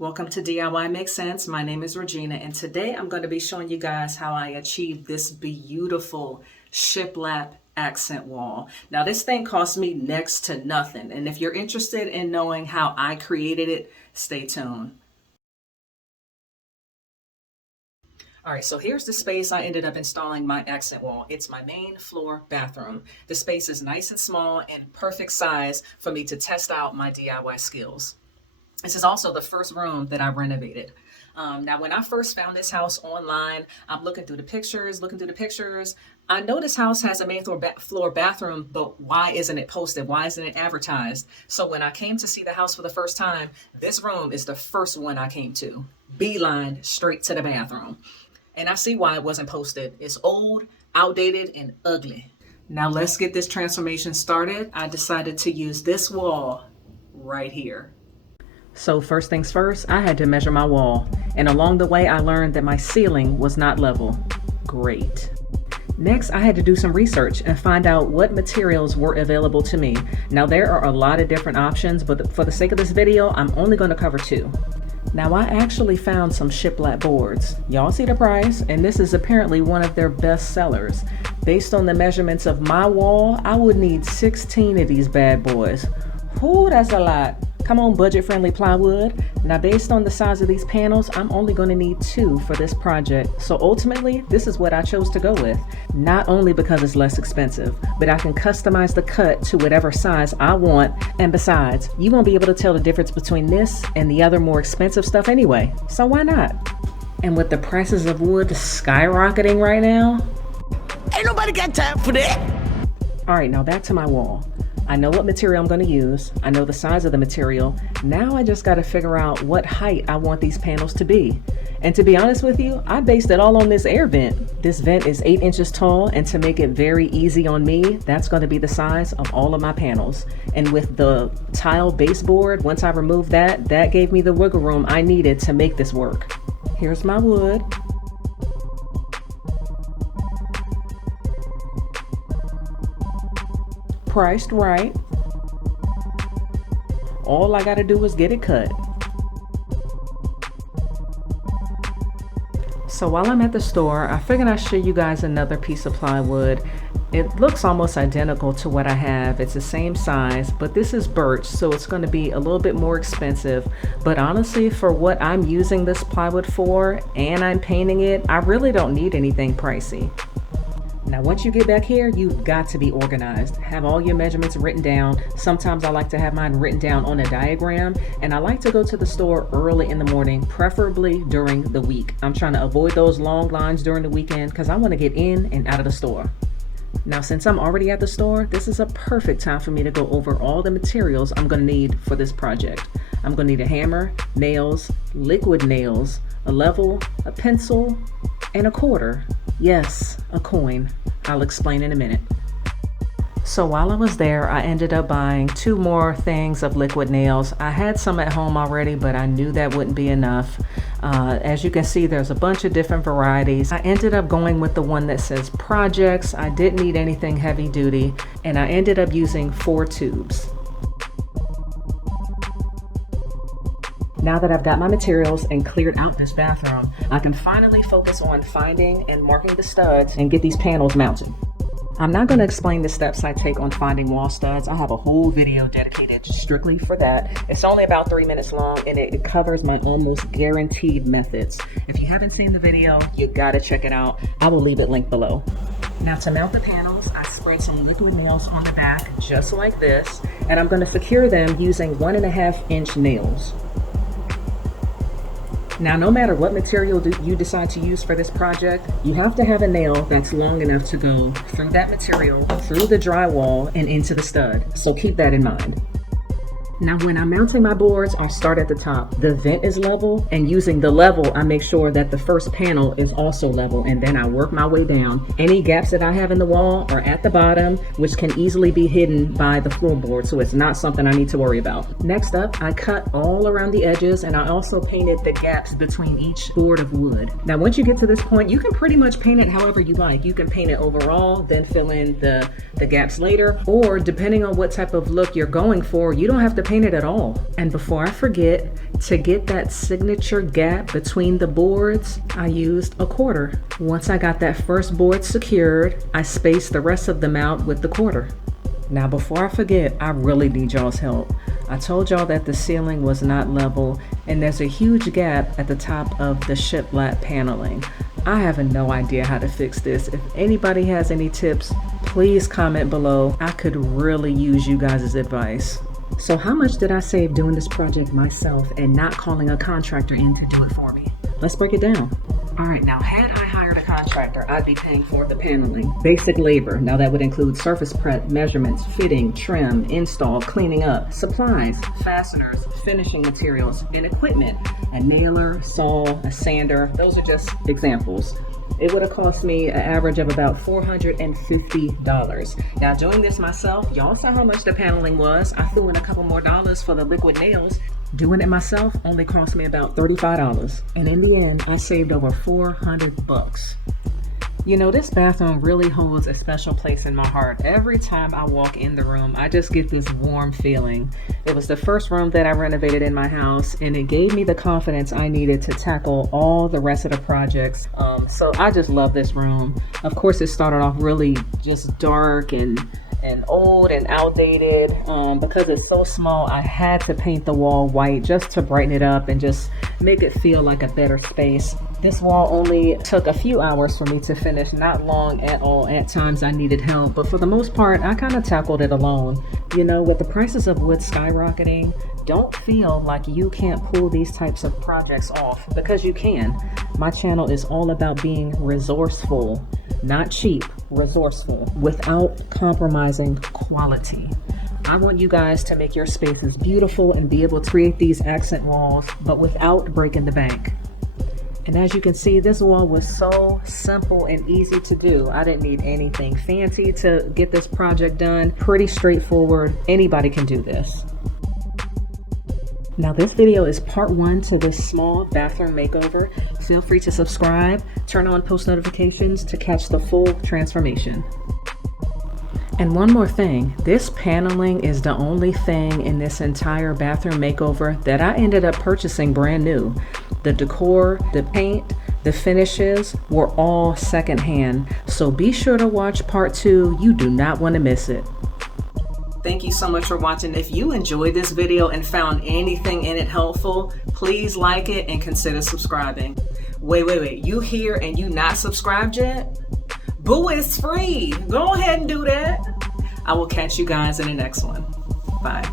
Welcome to DIY Makes Sense. My name is Regina, and today I'm going to be showing you guys how I achieved this beautiful shiplap accent wall. Now, this thing cost me next to nothing, and if you're interested in knowing how I created it, stay tuned. All right, so here's the space I ended up installing my accent wall. It's my main floor bathroom. The space is nice and small and perfect size for me to test out my DIY skills. This is also the first room that I renovated. Now, when I first found this house online, I'm looking through the pictures. I know this house has a main floor bathroom, but why isn't it posted? Why isn't it advertised? So when I came to see the house for the first time, this room is the first one I came to. Beeline straight to the bathroom. And I see why it wasn't posted. It's old, outdated, and ugly. Now let's get this transformation started. I decided to use this wall right here. So first things first, I had to measure my wall, and along the way I learned that my ceiling was not level. Great. Next, I had to do some research and find out what materials were available to me. Now there are a lot of different options, but for the sake of this video, I'm only going to cover two. Now I actually found some shiplap boards. Y'all see the price? And this is apparently one of their best sellers. Based on the measurements of my wall, I would need 16 of these bad boys. Whoo, that's a lot. Come on, budget-friendly plywood. Now, based on the size of these panels, I'm only going to need 2 for this project. So ultimately, this is what I chose to go with. Not only because it's less expensive, but I can customize the cut to whatever size I want. And besides, you won't be able to tell the difference between this and the other more expensive stuff anyway. So why not? And with the prices of wood skyrocketing right now, ain't nobody got time for that. All right, now back to my wall. I know what material I'm going to use. I know the size of the material. Now I just got to figure out what height I want these panels to be. And to be honest with you, I based it all on this air vent. This vent is 8 inches tall, and to make it very easy on me, that's going to be the size of all of my panels. And with the tile baseboard, once I removed that, that gave me the wiggle room I needed to make this work. Here's my wood. Priced right. All I gotta do is get it cut. So while I'm at the store, I figured I'd show you guys another piece of plywood. It looks almost identical to what I have. It's the same size, but this is birch, so it's going to be a little bit more expensive. But honestly, for what I'm using this plywood for, and I'm painting it, I really don't need anything pricey. Now, once you get back here, you've got to be organized. Have all your measurements written down. Sometimes I like to have mine written down on a diagram, and I like to go to the store early in the morning, preferably during the week. I'm trying to avoid those long lines during the weekend because I want to get in and out of the store. Now, since I'm already at the store, this is a perfect time for me to go over all the materials I'm going to need for this project. I'm going to need a hammer, nails, liquid nails, a level, a pencil, and a quarter. Yes, a coin. I'll explain in a minute. So while I was there, I ended up buying 2 more things of liquid nails. I had some at home already, but I knew that wouldn't be enough. As you can see, there's a bunch of different varieties. I ended up going with the one that says Projects. I didn't need anything heavy duty, and I ended up using 4 tubes. Now that I've got my materials and cleared out this bathroom, I can finally focus on finding and marking the studs and get these panels mounted. I'm not going to explain the steps I take on finding wall studs. I have a whole video dedicated strictly for that. It's only about 3 minutes long, and it covers my almost guaranteed methods. If you haven't seen the video, you got to check it out. I will leave it linked below. Now, to mount the panels, I spread some liquid nails on the back, just like this, and I'm going to secure them using 1.5-inch nails. Now, no matter what material you decide to use for this project, you have to have a nail that's long enough to go through that material, through the drywall, and into the stud. So keep that in mind. Now, when I'm mounting my boards, I'll start at the top. The vent is level, and using the level, I make sure that the first panel is also level, and then I work my way down. Any gaps that I have in the wall are at the bottom, which can easily be hidden by the floorboard, so it's not something I need to worry about. Next up, I cut all around the edges, and I also painted the gaps between each board of wood. Now, once you get to this point, you can pretty much paint it however you like. You can paint it overall, then fill in the gaps later, or depending on what type of look you're going for, you don't have to painted at all. And before I forget, to get that signature gap between the boards, I used a quarter. Once I got that first board secured, I spaced the rest of them out with the quarter. Now before I forget, I really need y'all's help. I told y'all that the ceiling was not level and there's a huge gap at the top of the shiplap paneling. I have no idea how to fix this. If anybody has any tips, please comment below. I could really use you guys' advice. So how much did I save doing this project myself and not calling a contractor in to do it for me? Let's break it down. All right, now had I hired a contractor, I'd be paying for the paneling, basic labor. Now that would include surface prep, measurements, fitting, trim, install, cleaning up, supplies, fasteners, finishing materials, and equipment. A nailer, saw, a sander, those are just examples. It would have cost me an average of about $450. Now doing this myself, y'all saw how much the paneling was. I threw in a couple more dollars for the liquid nails. Doing it myself only cost me about $35. And in the end, I saved over 400 bucks. You know, this bathroom really holds a special place in my heart. Every time I walk in the room, I just get this warm feeling. It was the first room that I renovated in my house, and it gave me the confidence I needed to tackle all the rest of the projects. So I just love this room. Of course, it started off really just dark and old and outdated. Because it's so small, I had to paint the wall white just to brighten it up and just make it feel like a better space. This wall only took a few hours for me to finish, not long at all. At times I needed help, but for the most part, I kind of tackled it alone. You know, with the prices of wood skyrocketing, don't feel like you can't pull these types of projects off, because you can. My channel is all about being resourceful, not cheap, resourceful, without compromising quality. I want you guys to make your spaces beautiful and be able to create these accent walls, but without breaking the bank. And as you can see, this wall was so simple and easy to do. I didn't need anything fancy to get this project done. Pretty straightforward. Anybody can do this. Now this video is part 1 to this small bathroom makeover. Feel free to subscribe, turn on post notifications to catch the full transformation. And one more thing, this paneling is the only thing in this entire bathroom makeover that I ended up purchasing brand new. The decor, the paint, the finishes were all secondhand. So be sure to watch part 2. You do not want to miss it. Thank you so much for watching. If you enjoyed this video and found anything in it helpful, please like it and consider subscribing. Wait, you here and you not subscribed yet? Boo, it's free. Go ahead and do that. I will catch you guys in the next one. Bye.